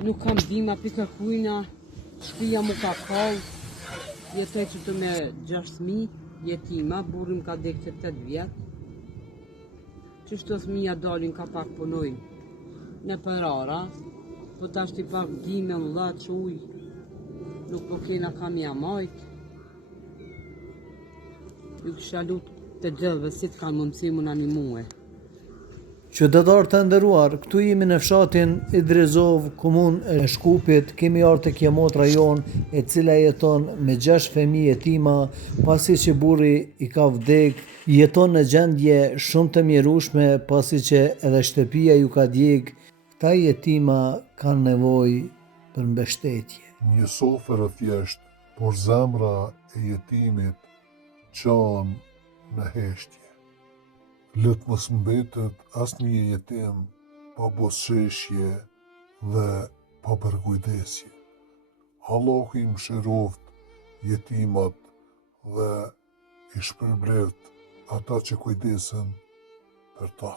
Nuk kam dima për kërkujna, shtëpia mu ka kallë, jetoj që të me 6 fëmijë, jetima, burrim ka dek që 8 vjetë. Qështu fëmija dalin ka pak punoj në përara, po tash t'i pak dime vëlla quj, nuk po kena kam ja majt. Ju kisha lut të gjithëve si t'kanë mundësi mu në animue. Qytetarë të nderuar, këtu jemi në fshatin Idrizov, komunë e Shkupit, kemi ardhur tek Jemot rajon, e cila jeton me 6 fëmijë jetima, pasi që burri i ka vdek, jeton në gjendje shumë të mjerueshme, pasi që edhe shtëpia ju ka djeg. Këta jetima kanë nevojë për mbështetje. Një sofër e thjesht, por zemra e jetimit qanë në heshtje. Letë mos mbetet asnjë jetim pa bosqeshje dhe pa përkujdesje. Allahu i mëshiroft jetimat dhe i shpërbleft ata që kujdesen për ta.